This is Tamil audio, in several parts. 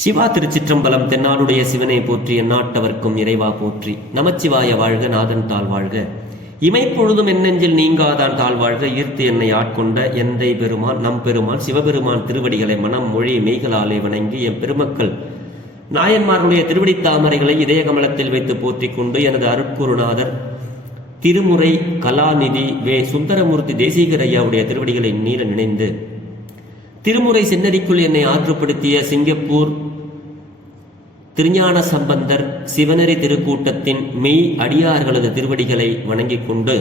சிவா திருச்சிற்றம்பலம். தென்னாடுடைய சிவனை போற்றி, எந்நாட்டவர்க்கும் இறைவா போற்றி. நமச்சிவாய வாழ்க, நாதன் தாழ் வாழ்க. இமைப்பொழுதும் என்னெஞ்சில் நீங்காதான் தாழ் வாழ்க. ஈர்த்து என்னை ஆட்கொண்ட எந்தை பெருமான் நம் பெருமான் சிவபெருமான் திருவடிகளை மனம் மொழி மெய்களாலே வணங்கி என் பெருமக்கள் நாயன்மார்களுடைய திருவடி தாமரைகளை இதய கமலத்தில் வைத்து போற்றிக் கொண்டு எனது அருட்குருநாதர் திருமுறை கலாநிதி வே சுந்தரமூர்த்தி தேசிகர் ஐயாவுடைய திருவடிகளை நீர நினைந்து திருமுறை சென்னறிக்குள் என்னை ஆற்றுப்படுத்திய சிங்கப்பூர் திருஞான சம்பந்தர் சிவனரி திருக்கூட்டத்தின் மெய் அடியார்களது திருவடிகளை வணங்கிக் கொண்டு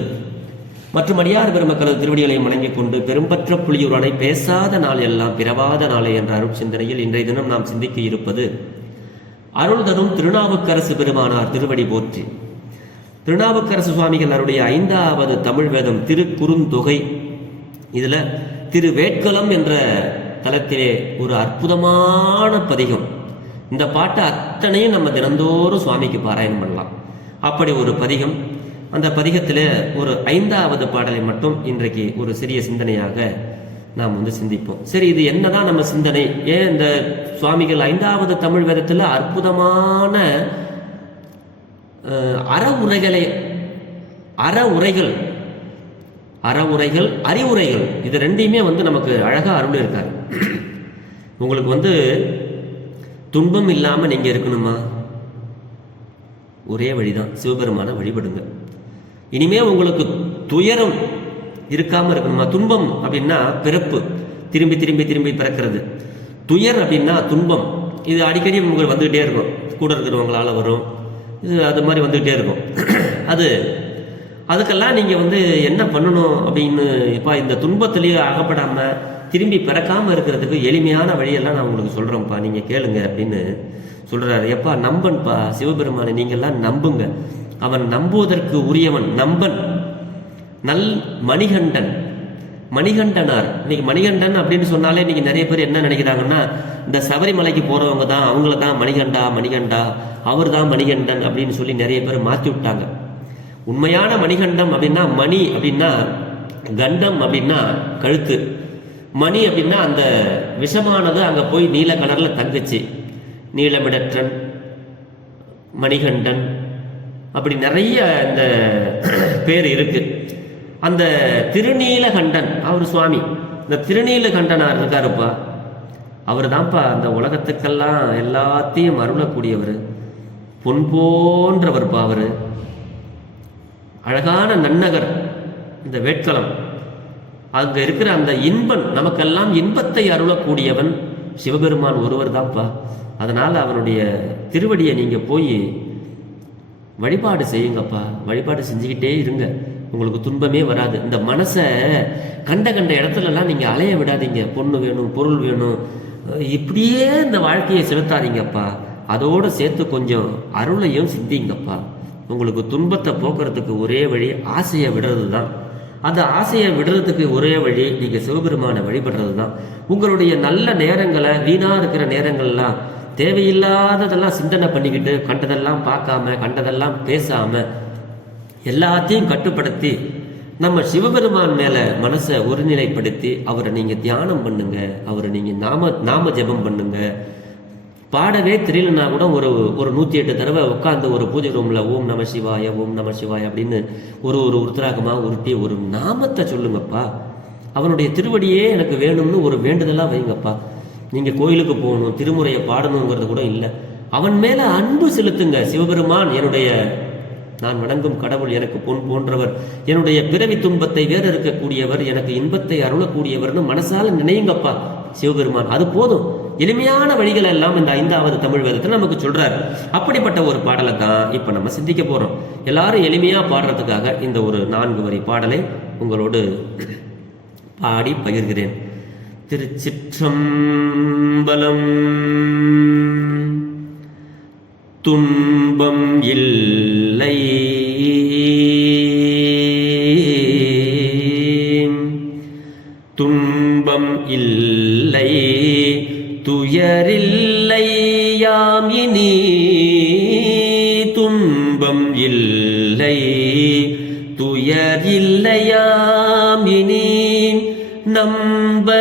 மற்றும் அடியார் பெருமக்களது திருவடிகளை வணங்கிக் கொண்டு பெரும்பற்ற புலியூரனை பேசாத நாள் எல்லாம் பிறவாத நாளை என்ற அருள் சிந்தனையில் இன்றைய தினம் நாம் சிந்திக்க இருப்பது அருள் தரும் திருநாவுக்கரசு பெருமானார் திருவடி போற்றி. திருநாவுக்கரசு சுவாமிகள் அவருடைய 5வது தமிழ் வேதம் திருக்குறுந்தொகை. இதுல திருவேட்களம் என்ற தலத்திலே ஒரு அற்புதமான பதிகம். இந்த பாட்டை அத்தனையும் நம்ம தினந்தோறும் சுவாமிக்கு பாராயணம் பண்ணலாம். அப்படி ஒரு பதிகம். அந்த பதிகத்தில் ஒரு 5வது பாடலை மட்டும் இன்றைக்கு ஒரு சிறிய சிந்தனையாக நாம் சிந்திப்போம். சரி, இது என்னதான் நம்ம சிந்தனை? ஏன் இந்த சுவாமிகள் 5வது தமிழ் வேதத்தில் அற்புதமான அறவுரைகள் அறிவுரைகள் இது ரெண்டையுமே நமக்கு அழகா அருள் இருக்காரு. உங்களுக்கு துன்பம் இல்லாம நீங்க இருக்கணுமா? ஒரே வழிதான், சிவபெருமான வழிபடுங்க. இனிமே உங்களுக்கு துயரம் இருக்காம இருக்கணுமா? துன்பம் அப்படின்னா பிறப்பு, திரும்பி திரும்பி திரும்பி பிறக்கிறது. துயர் அப்படின்னா துன்பம், இது அடிக்கடி உங்களுக்கு வந்துகிட்டே இருக்கும். கூட இருக்கிறவங்களால வரும், இது அது மாதிரி வந்துகிட்டே இருக்கும். அதுக்கெல்லாம் நீங்கள் என்ன பண்ணணும் அப்படின்னு, இப்போ இந்த துன்பத்திலேயே அகப்படாமல் திரும்பி பிறக்காமல் இருக்கிறதுக்கு எளிமையான வழியெல்லாம் நான் உங்களுக்கு சொல்கிறேன்ப்பா, நீங்கள் கேளுங்க அப்படின்னு சொல்கிறாரு. எப்பா நம்பன்பா சிவபெருமானை நீங்கள்லாம் நம்புங்க. அவன் நம்புவதற்கு உரியவன், நம்பன், நல் மணிகண்டனார். இன்னைக்கு மணிகண்டன் அப்படின்னு சொன்னாலே இன்னைக்கு நிறைய பேர் என்ன நினைக்கிறாங்கன்னா, இந்த சபரிமலைக்கு போகிறவங்க தான் அவங்கள தான் மணிகண்டா அவர் தான் மணிகண்டன் அப்படின்னு சொல்லி நிறைய பேர் மாற்றி விட்டாங்க. உண்மையான மணிகண்டம் அப்படின்னா, மணி அப்படின்னா கண்டம் அப்படின்னா கழுத்து, மணி அப்படின்னா அந்த விஷமானது அங்கே போய் நீல கலரில் தங்குச்சு. நீலமிடற்றன், மணிகண்டன், அப்படி நிறைய இந்த பேர் இருக்கு. அந்த திருநீலகண்டன் அவர் சுவாமி, இந்த திருநீலகண்டனார் இருக்காருப்பா, அவர் தான்ப்பா அந்த உலகத்துக்கெல்லாம் எல்லாத்தையும் அருளக்கூடியவர், பொன் போன்றவர்ப்பா. அவர் அழகான நன்னகர் இந்த வேட்களம், அங்க இருக்கிற அந்த இன்பன், நமக்கெல்லாம் இன்பத்தை அருளக்கூடியவன் சிவபெருமான் ஒருவர் தான்ப்பா. அதனால அவனுடைய திருவடியை நீங்க போய் வழிபாடு செய்யுங்கப்பா. வழிபாடு செஞ்சுக்கிட்டே இருங்க, உங்களுக்கு துன்பமே வராது. இந்த மனசை கண்ட இடத்துலலாம் நீங்க அலைய விடாதீங்க. பொண்ணு வேணும், பொருள் வேணும், இப்படியே இந்த வாழ்க்கையை செலுத்தாதீங்கப்பா. அதோடு சேர்த்து கொஞ்சம் அருளையும் சிந்திங்கப்பா. உங்களுக்கு துன்பத்தை போக்குறதுக்கு ஒரே வழி ஆசையை விடுறது தான். அந்த ஆசையை விடுறதுக்கு ஒரே வழி நீங்க சிவபெருமானை வழிபடுறது தான். உங்களுடைய நல்ல நேரங்களை, வீணா இருக்கிற நேரங்கள்லாம் தேவையில்லாததெல்லாம் சிந்தனை பண்ணிக்கிட்டு, கண்டதெல்லாம் பார்க்காம, கண்டதெல்லாம் பேசாம, எல்லாத்தையும் கட்டுப்படுத்தி நம்ம சிவபெருமான் மேல மனசை ஒருநிலைப்படுத்தி அவரை நீங்க தியானம் பண்ணுங்க. அவரை நீங்க நாம ஜெபம் பண்ணுங்க. பாடவே தெரியலன்னா கூட ஒரு 108 தடவை உட்காந்து ஒரு பூஜை ரூம்ல ஓம் நம சிவாய ஓம் நம சிவாய அப்படின்னு ஒரு உருத்தராகமா உருட்டி ஒரு நாமத்தை சொல்லுங்கப்பா. அவனுடைய திருவடியே எனக்கு வேணும்னு ஒரு வேண்டுதலா வைங்கப்பா. நீங்க கோயிலுக்கு போகணும், திருமுறையை பாடணுங்கிறது கூட இல்லை. அவன் மேல அன்பு செலுத்துங்க. சிவபெருமான் நான் வணங்கும் கடவுள், எனக்கு பொன் போன்றவர், என்னுடைய பிறவி துன்பத்தை வேற இருக்கக்கூடியவர், எனக்கு இன்பத்தை அருளக்கூடியவர்னு மனசால நினையுங்கப்பா சிவபெருமான். அது போதும். எளிமையான வழிகள் எல்லாம் இந்த 5வது தமிழ் வேதத்தில் நமக்கு சொல்றாரு. அப்படிப்பட்ட ஒரு பாடலை தான் இப்ப நம்ம சிந்திக்க போறோம். எல்லாரும் எளிமையா பாடுறதுக்காக இந்த ஒரு 4 வரி பாடலை உங்களோடு பாடி பகிர்கிறேன். திருச்சிற்றம்பலம். துன்பம் இல்லை துன்பம் இல்லை துயரில்லை யாம் இனி, துன்பம் இல்லை துயரில்லையாம் இனி, நம்பனாகிய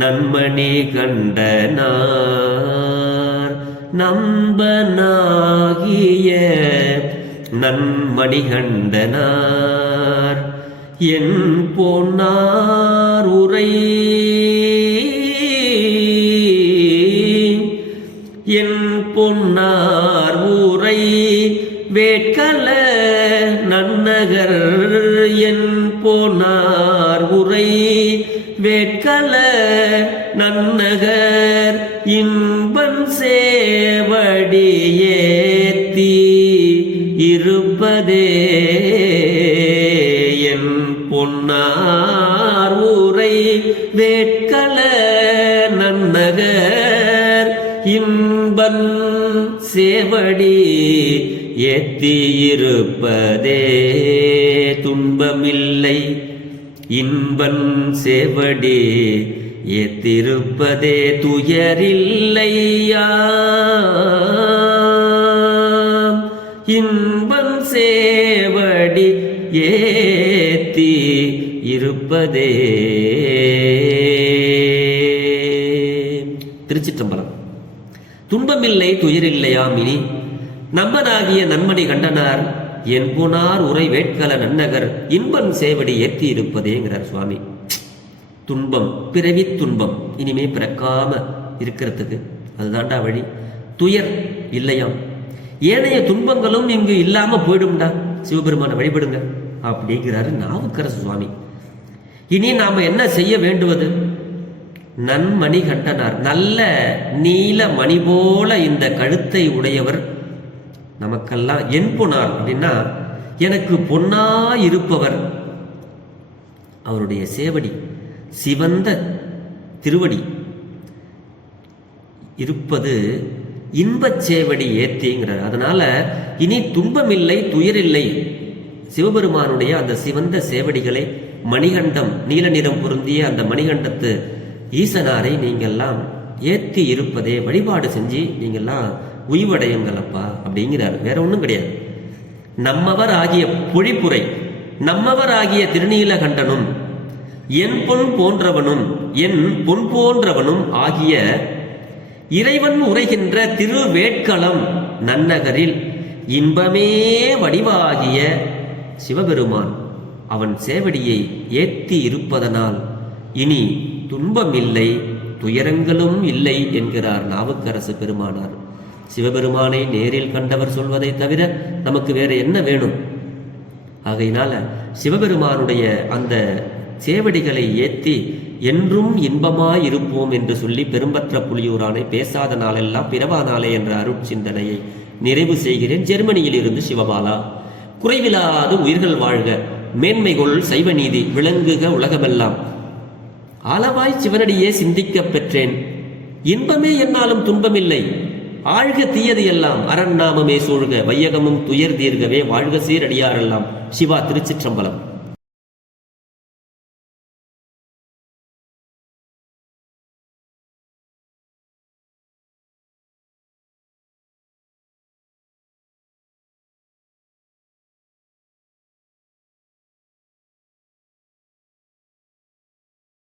நன்மணி கண்டனார் நம்பனாகிய நன்மணி கண்டனார் என் பொன்னார் உரை என் பொன்னார் உரை வேட்கல நன்னகர் என் பொன்னார் உரை வேட்கல நன்னகர் இன்பன் சேவடியேத்தி இருப்பதே என் பொன்னார் உரை வேட்கல நன்னகர் இன்பன் சேவடி ஏத்தியிருப்பதே துன்பமில்லை இன்பன் சேவடி ஏத்திருப்பதே துயரில்லையா இன்பன் சேவடி ஏத்தி இருப்பதே. திருச்சிற்றம்பலம். துன்பமில்லை துயரில்லையாம் இனி நம்பனாகிய நன்மணி கண்டனார் என் புனார் உரை வேட்கல நன்னகர் இன்பன் சேவடி ஏற்றி இருப்பதேங்கிறார் சுவாமி. துன்பம் பிறவி துன்பம் இனிமே பிறக்காம இருக்கிறதுக்கு அதுதான்டா வழி. துயர் இல்லையாம், ஏனைய துன்பங்களும் இங்கு இல்லாம போயிடும்டா, சிவபெருமான வழிபடுங்க அப்படிங்கிறாரு நாவுக்கரசு சுவாமி. இனி நாம என்ன செய்ய வேண்டுவது? நன்மணி கண்டனார், நல்ல நீல மணி போல இந்த கழுத்தை உடையவர் நமக்கெல்லாம். என் பொன்னார் அப்படின்னா எனக்கு பொன்னா இருப்பவர், அவருடைய சேவடி சிவந்த திருவடி இருப்பது இன்பச் சேவடி ஏத்திங்கிறார். அதனால இனி துன்பமில்லை துயரில்லை. சிவபெருமானுடைய அந்த சிவந்த சேவடிகளை மணிகண்டம் நீல நிறம் பொருந்திய அந்த மணிகண்டத்து ஈசனாரை நீங்கள்லாம் ஏத்தி இருப்பதே வழிபாடு செஞ்சு நீங்கள்லாம் உய்வடையுங்களப்பா அப்படிங்கிறார். வேற ஒன்றும் கிடையாது. நம்மவர் ஆகிய பொழிப்புரை நம்மவர் ஆகிய திருநீலகண்டனும் என் பொன் போன்றவனும் என் பொன் போன்றவனும் ஆகிய இறைவன் உரைகின்ற திருவேட்களம் நன்னகரில் இன்பமே வடிவாகிய சிவபெருமான் அவன் சேவடியை ஏத்தி இருப்பதனால் இனி துன்பமில்லை துயரங்களும் இல்லை என்கிறார் நாவுக்கரசு பெருமானார். சிவபெருமானை நேரில் கண்டவர் சொல்வதை தவிர நமக்கு வேற என்ன வேணும்? ஆகையினால சிவபெருமானுடைய அந்த சேவடிகளை ஏத்தி என்றும் இன்பமாயிருப்போம் என்று சொல்லி பெரும்பற்ற புலியூரானை பேசாத நாளெல்லாம் பிறவா நாளே என்ற அருட்சிந்தனையை நிறைவு செய்கிறேன். ஜெர்மனியில் இருந்து சிவபாலா. குறைவில்லாது உயிர்கள் வாழ்க, மேன்மைகொள் சைவ நீதி விளங்குக உலகமெல்லாம். ஆளவாய் சிவனடியே சிந்திக்க பெற்றேன், இன்பமே என்னாலும் துன்பமில்லை. ஆழ்க தீயது எல்லாம் அரண்நாமமே சூழ்க, வையகமும் துயர் தீர்கவே வாழ்க சீரடியாரெல்லாம். சிவா. திருச்சிற்றம்பலம்.